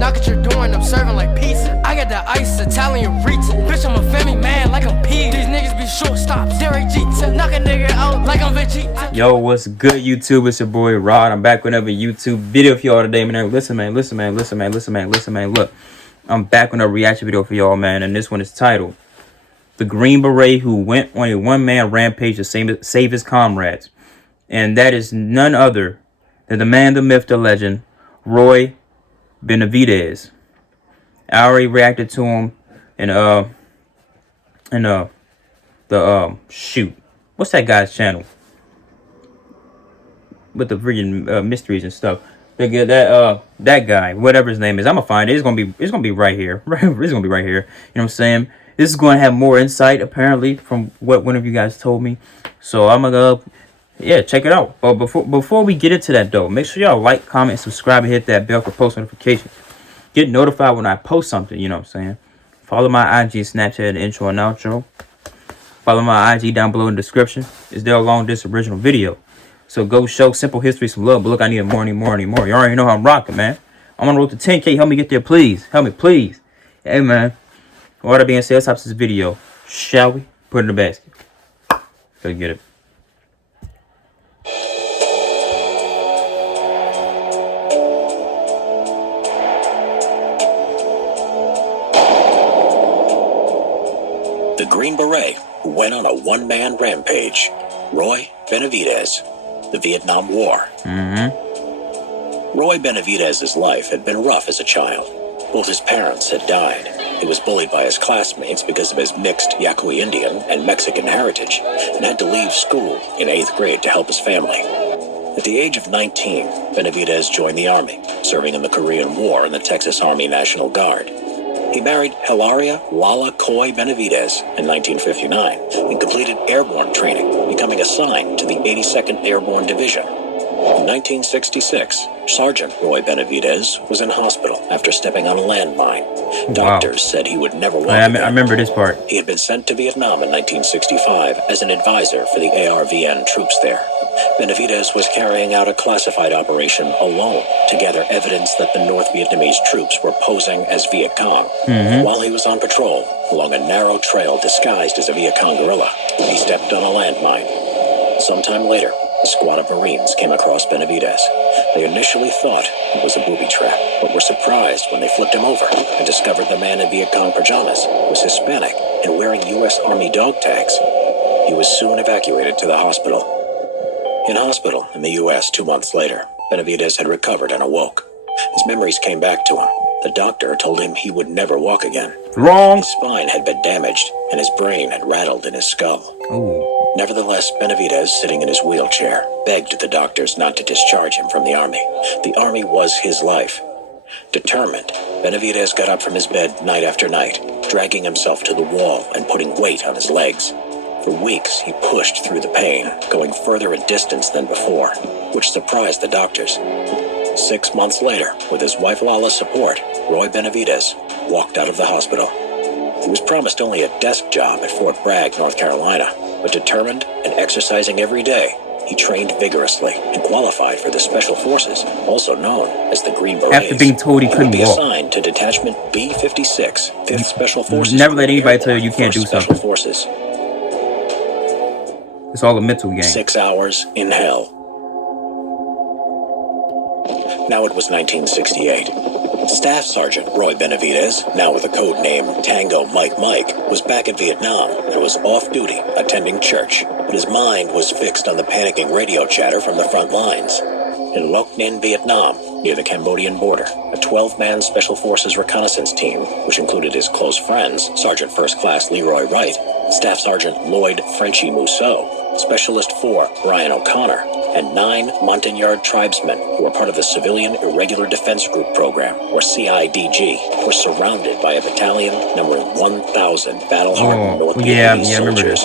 Knock at your door and I'm serving like pizza. I got the ice, Italian reach. Bitch, I'm a family man like I'm P. These niggas be shortstops. Derek Jeter. Knock a nigga out like I'm Vegeta. Yo, what's good, YouTube? It's your boy Rod. I'm back with another YouTube video for y'all today, man. Listen, man. Look, I'm back with a reaction video for y'all, man. And this one is titled "The Green Beret Who Went on a One-Man Rampage to Save His Comrades." And that is none other than the man, the myth, the legend, Roy Benavidez. I already reacted to him in shoot, what's that guy's channel with the freaking mysteries and stuff? That guy, whatever his name is, I'm gonna find it. It's gonna be right here. It's gonna be right here. You know what I'm saying? This is gonna have more insight apparently from what one of you guys told me. So I'm gonna go, yeah, check it out. But before we get into that though, make sure y'all like, comment, subscribe, and hit that bell for post notifications. Get notified when I post something. You know what I'm saying? Follow my IG, Snapchat, intro and outro. Follow my IG down below in the description. It's there along this original video. So go show Simple History some love. But look, I need more. You already know how I'm rocking, man. I'm on the road to 10K. Help me get there, please. Help me, please. Hey, man. With all that being said, let's hop to this video. Shall we? Put it in the basket. Go get it. The Green Beret who went on a one-man rampage, Roy Benavidez, the Vietnam War. Roy Benavidez's life had been rough as a child. Both his parents had died. He was bullied by his classmates because of his mixed Yaqui Indian and Mexican heritage and had to leave school in 8th grade to help his family. At the age of 19, Benavidez joined the Army, serving in the Korean War in the Texas Army National Guard. He married Hilaria Lala Coy Benavidez in 1959 and completed airborne training, becoming assigned to the 82nd Airborne Division. In 1966, Sergeant Roy Benavidez was in hospital after stepping on a landmine. Doctors said he would never walk again. I remember this part. He had been sent to Vietnam in 1965 as an advisor for the ARVN troops there. Benavidez was carrying out a classified operation alone to gather evidence that the North Vietnamese troops were posing as Viet Cong. While he was on patrol along a narrow trail disguised as a Viet Cong guerrilla, he stepped on a landmine. Sometime later, a squad of Marines came across Benavidez. They initially thought it was a booby trap, but were surprised when they flipped him over and discovered the man in Viet Cong pajamas was Hispanic and wearing U.S. Army dog tags. He was soon evacuated to the hospital. In hospital in the U.S. 2 months later, Benavidez had recovered and awoke. His memories came back to him. The doctor told him he would never walk again. Wrong. His spine had been damaged, and his brain had rattled in his skull. Ooh. Nevertheless, Benavidez, sitting in his wheelchair, begged the doctors not to discharge him from the Army. The Army was his life. Determined, Benavidez got up from his bed night after night, dragging himself to the wall and putting weight on his legs. For weeks, he pushed through the pain, going further in distance than before, which surprised the doctors. 6 months later, with his wife Lala's support, Roy Benavidez walked out of the hospital. He was promised only a desk job at Fort Bragg, North Carolina, but determined and exercising every day, he trained vigorously and qualified for the Special Forces, also known as the Green Berets. After being told he couldn't be walk. assigned to Detachment B-56, 5th Special Forces. Never let anybody tell you can't do Special something. Forces. It's all a mental game. 6 hours in hell. Now it was 1968. Staff Sergeant Roy Benavidez, now with the code name Tango Mike Mike, was back in Vietnam and was off duty attending church, but his mind was fixed on the panicking radio chatter from the front lines. In Loc Ninh, Vietnam, near the Cambodian border, a 12-man Special Forces reconnaissance team, which included his close friends, Sergeant First Class Leroy Wright, Staff Sergeant Lloyd Frenchie Mousseau, Specialist 4 Brian O'Connor, and 9 Montagnard tribesmen who were part of the Civilian Irregular Defense Group Program, or CIDG, were surrounded by a battalion numbering 1,000 battle-hardened North Vietnamese soldiers.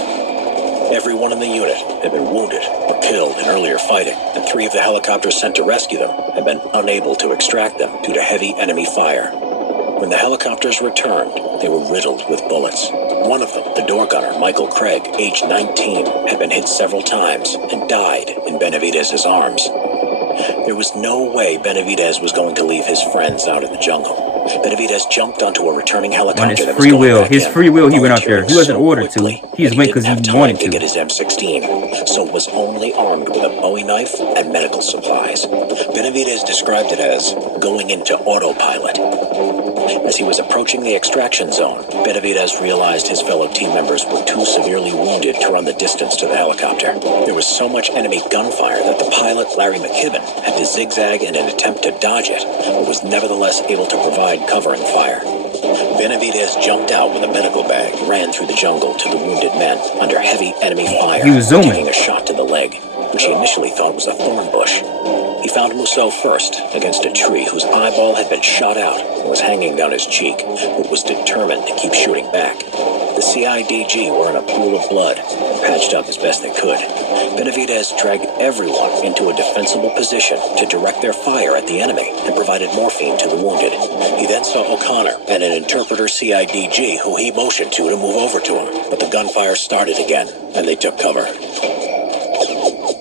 Everyone in the unit had been wounded or killed in earlier fighting, and 3 of the helicopters sent to rescue them had been unable to extract them due to heavy enemy fire. When the helicopters returned, they were riddled with bullets. One of them, the door gunner, Michael Craig, aged 19, had been hit several times and died in Benavidez's arms. There was no way Benavidez was going to leave his friends out in the jungle. Benavidez jumped onto a returning On helicopter his that was free going will. back His in, free will, he went out there. volunteering He wasn't so ordered to. quickly He just that went because didn't he have wanted time to get to. his M16, so was only armed with a Bowie knife and medical supplies. Benavidez described it as going into autopilot. As he was approaching the extraction zone, Benavidez realized his fellow team members were too severely wounded to run the distance to the helicopter. There was so much enemy gunfire that the pilot, Larry McKibben, had to zigzag in an attempt to dodge it, but was nevertheless able to provide covering fire. Benavidez jumped out with a medical bag, ran through the jungle to the wounded men under heavy enemy fire, He was zooming. taking a shot to the leg, which he initially thought was a thorn bush. He found Mousseau first, against a tree whose eyeball had been shot out and was hanging down his cheek, but was determined to keep shooting back. The CIDG were in a pool of blood and patched up as best they could. Benavidez dragged everyone into a defensible position to direct their fire at the enemy and provided morphine to the wounded. He then saw O'Connor and an interpreter CIDG who he motioned to move over to him, but the gunfire started again and they took cover.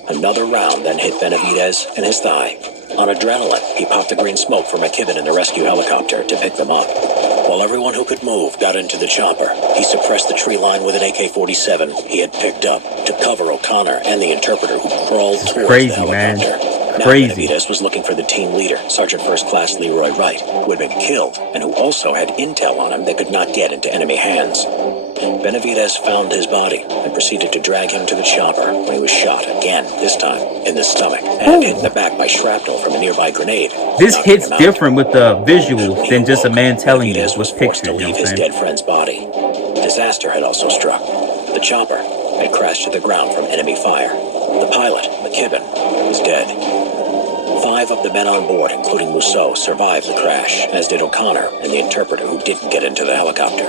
Another round then hit Benavidez in his thigh. On adrenaline, he popped the green smoke for McKibben in the rescue helicopter to pick them up. While everyone who could move got into the chopper, he suppressed the tree line with an AK-47 he had picked up to cover O'Connor and the interpreter who crawled towards Crazy, the helicopter. man. Now Crazy. Benavidez was looking for the team leader, Sergeant First Class Leroy Wright, who had been killed and who also had intel on him that could not get into enemy hands. Benavidez found his body and proceeded to drag him to the chopper when he was shot again, this time in the stomach, and hit in the back by shrapnel from a nearby grenade. This knocking hits him out. different with the visuals than just a man telling you Benavidez was with forced pictures, to you know leave what I'm his saying? dead friend's body. Disaster had also struck. The chopper had crashed to the ground from enemy fire. The pilot, McKibben, was dead. 5 of the men on board, including Mousseau, survived the crash, as did O'Connor and the interpreter who didn't get into the helicopter.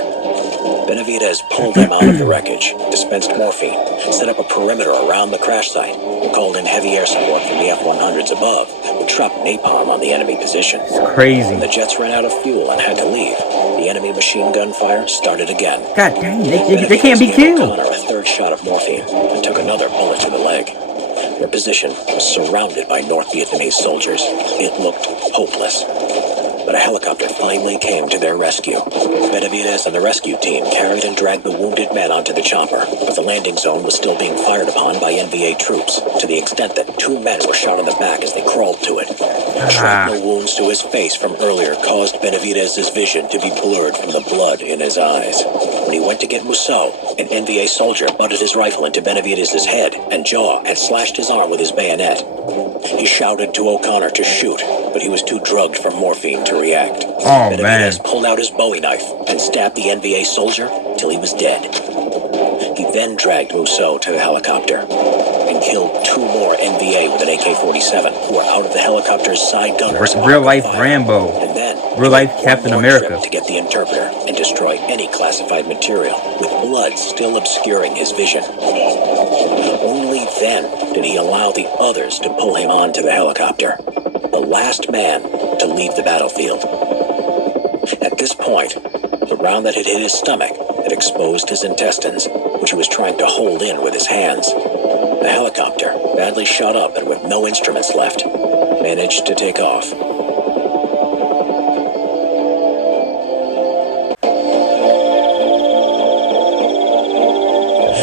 Benavidez pulled them out of the wreckage, dispensed morphine, set up a perimeter around the crash site, and called in heavy air support from the F-100s above, which dropped napalm on the enemy position. When Crazy. the jets ran out of fuel and had to leave, the enemy machine gun fire started again. God dang, they can't be Benavidez gave killed. O'Connor a third shot of morphine and took another bullet to the leg. Their position was surrounded by North Vietnamese soldiers. It looked hopeless. But a helicopter finally came to their rescue. Benavidez and the rescue team carried and dragged the wounded men onto the chopper, but the landing zone was still being fired upon by NVA troops, to the extent that 2 men were shot in the back as they crawled to it. Shrapnel wounds to his face from earlier caused Benavidez's vision to be blurred from the blood in his eyes. When he went to get Mousseau, an NVA soldier butted his rifle into Benavidez's head and jaw and slashed his arm with his bayonet. He shouted to O'Connor to shoot, but he was too drugged from morphine to react. Oh, Benavidez man. pulled out his Bowie knife and stabbed the NVA soldier till he was dead. He then dragged Mousseau to the helicopter and killed 2 more NVA with an AK-47 who were out of the helicopter's side gunners. Real life fire. Rambo. And then Real life one Captain more America. trip to get the interpreter and destroy any classified material, with blood still obscuring his vision. Only then did he allow the others to pull him onto the helicopter, the last man to leave the battlefield. At this point, the round that had hit his stomach had exposed his intestines, which he was trying to hold in with his hands. The helicopter, badly shot up and with no instruments left, managed to take off.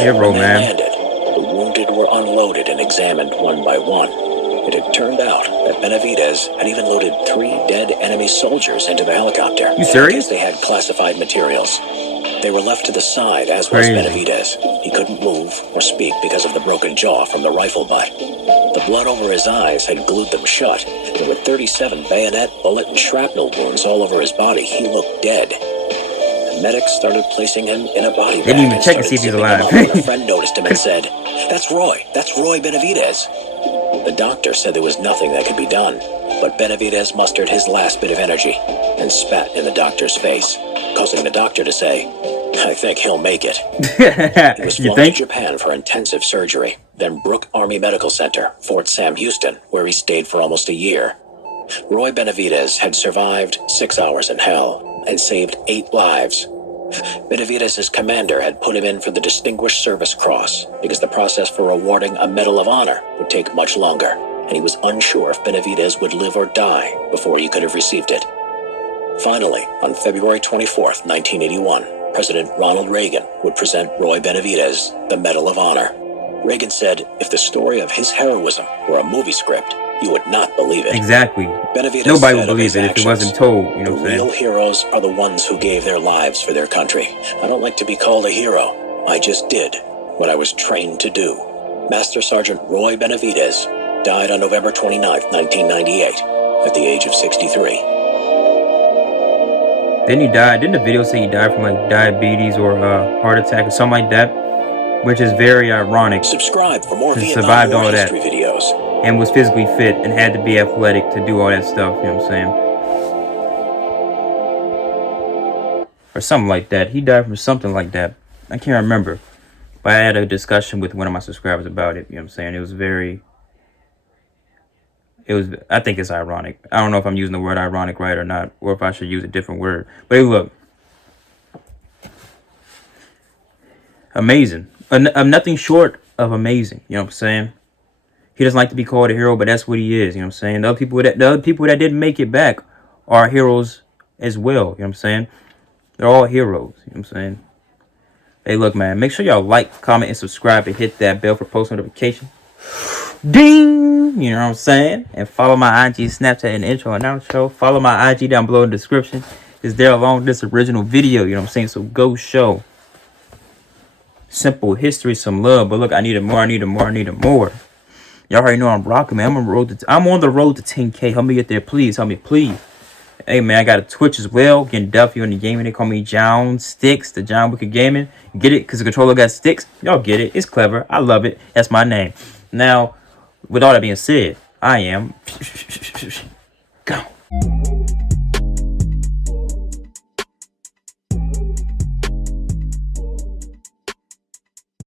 Hero, When they man. landed, the wounded were unloaded and examined one by one. It had turned out that Benavidez had even loaded 3 dead enemy soldiers into the helicopter. You serious? Because they had classified materials. They were left to the side, as was Crazy. Benavidez. He couldn't move or speak because of the broken jaw from the rifle butt. The blood over his eyes had glued them shut, and with 37 bayonet, bullet, and shrapnel wounds all over his body, he looked dead. The medics started placing him in a body bag. They didn't even and check to started see if he's zipping him alive. up when a friend noticed him and said, "That's Roy Benavidez." The doctor said there was nothing that could be done, but Benavidez mustered his last bit of energy and spat in the doctor's face, causing the doctor to say, "I think he'll make it." He was You flown to think? Japan for intensive surgery, then Brooke Army Medical Center, Fort Sam Houston, where he stayed for almost a year. Roy Benavidez had survived 6 hours in hell and saved 8 lives. Benavidez's commander had put him in for the Distinguished Service Cross because the process for awarding a Medal of Honor would take much longer, and he was unsure if Benavidez would live or die before he could have received it. Finally, on February 24th, 1981, President Ronald Reagan would present Roy Benavidez the Medal of Honor. Reagan said if the story of his heroism were a movie script, you would not believe it. Exactly. Benavidez Nobody would said of believe his it if it wasn't told. You know the what I'm saying? real heroes are the ones who gave their lives for their country. I don't like to be called a hero. I just did what I was trained to do. Master Sergeant Roy Benavidez died on November 29th, 1998, at the age of 63. Then he died. Didn't the video say he died from like diabetes or heart attack or something like that? Which is very ironic. Subscribe for more He Vietnam survived War all that. history videos. And was physically fit and had to be athletic to do all that stuff. You know what I'm saying? Or something like that. He died from something like that. I can't remember. But I had a discussion with one of my subscribers about it. You know what I'm saying? It was I think it's ironic. I don't know if I'm using the word ironic right or not, or if I should use a different word. But hey, look. Amazing. Nothing short of amazing. You know what I'm saying? He doesn't like to be called a hero, but that's what he is. You know what I'm saying? The other people that didn't make it back are heroes as well. You know what I'm saying? They're all heroes. You know what I'm saying? Hey, look, man. Make sure y'all like, comment, and subscribe, and hit that bell for post notification. Ding! You know what I'm saying? And follow my IG, Snapchat, and intro and outro. Follow my IG down below in the description. It's there along with this original video. You know what I'm saying? So go show simple history some love. But look, I needed more. Y'all already know I'm rocking, man. I'm on the road to 10K. Help me get there, please. Help me, please. Hey, man, I got a Twitch as well. Getting Duffy on the gaming. They call me John Sticks, the John Wicked Gaming. Get it? Because the controller got sticks. Y'all get it. It's clever. I love it. That's my name. Now, with all that being said, I am... Go.